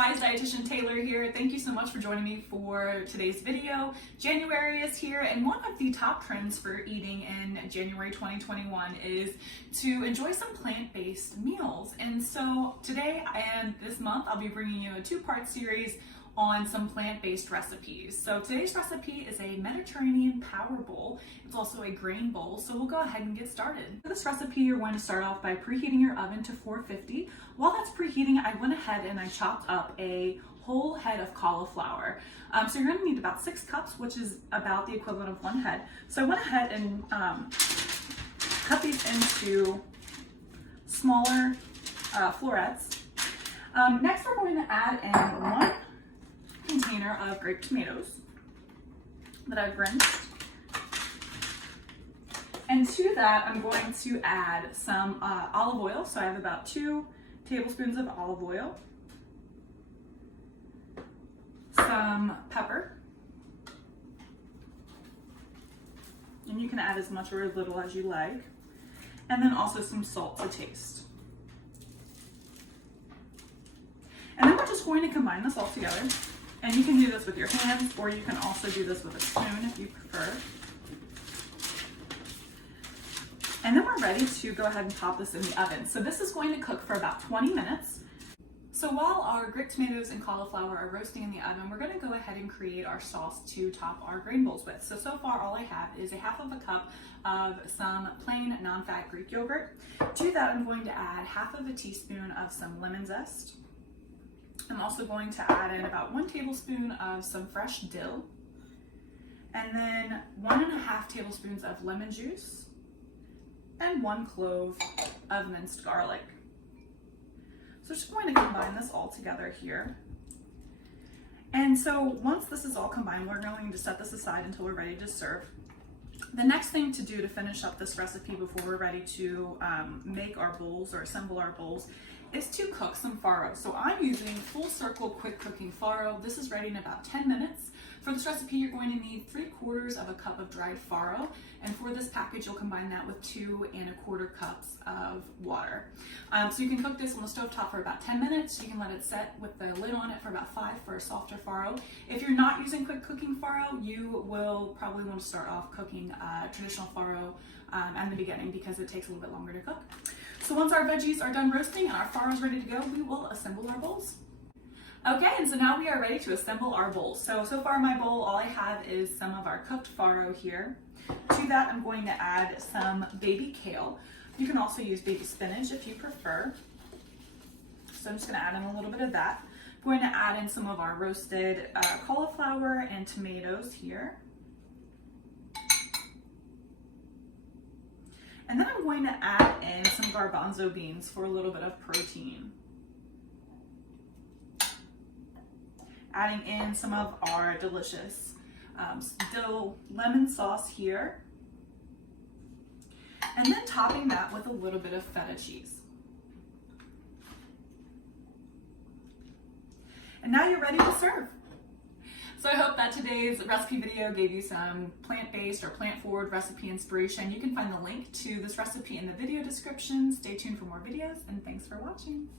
Weis Dietitian Taylor here. Thank you so much for joining me for today's video. January is here, and one of the top trends for eating in January 2021 is to enjoy some plant-based meals. And so today and this month, I'll be bringing you a two-part series on some plant-based recipes. So today's recipe is a Mediterranean power bowl. It's also a grain bowl, so we'll go ahead and get started. For this recipe, you're going to start off by preheating your oven to 450. While that's preheating, I went ahead and I chopped up a whole head of cauliflower. So you're going to need about 6 cups, which is about the equivalent of 1 head. So I went ahead and cut these into smaller florets. Next, we're going to add in 1 container of grape tomatoes that I've rinsed. And to that, I'm going to add some olive oil. So I have about 2 tablespoons of olive oil, some pepper, and you can add as much or as little as you like, and then also some salt to taste. And then we're just going to combine this all together. And you can do this with your hands, or you can also do this with a spoon if you prefer. And then we're ready to go ahead and pop this in the oven. So this is going to cook for about 20 minutes. So while our grape tomatoes and cauliflower are roasting in the oven, we're going to go ahead and create our sauce to top our grain bowls with. So far all I have is a half of a cup of some plain non-fat Greek yogurt. To that, I'm going to add half of a teaspoon of some lemon zest. I'm also going to add in about 1 tablespoon of some fresh dill, and then 1.5 tablespoons of lemon juice, and 1 clove of minced garlic. So just going to combine this all together here. And so once this is all combined, we're going to set this aside until we're ready to serve. The next thing to do to finish up this recipe before we're ready to make our bowls or assemble our bowls is to cook some farro. So I'm using full circle quick cooking farro. This is ready in about 10 minutes. For this recipe, you're going to need 3/4 of a cup of dried farro. And for this package, you'll combine that with 2¼ cups of water. So you can cook this on the stovetop for about 10 minutes. You can let it set with the lid on it for about 5 for a softer farro. If you're not using quick cooking farro, you will probably want to start off cooking traditional farro at the beginning because it takes a little bit longer to cook. So once our veggies are done roasting and our farro is ready to go, we will assemble our bowls. Okay, and so now we are ready to assemble our bowls. So far in my bowl, all I have is some of our cooked farro here. To that, I'm going to add some baby kale. You can also use baby spinach if you prefer. So I'm just gonna add in a little bit of that. I'm going to add in some of our roasted cauliflower and tomatoes here. And then I'm going to add in some garbanzo beans for a little bit of protein. Adding in some of our delicious dill lemon sauce here. And then topping that with a little bit of feta cheese. And now you're ready to serve. So I hope that today's recipe video gave you some plant-based or plant-forward recipe inspiration. You can find the link to this recipe in the video description. Stay tuned for more videos, and thanks for watching.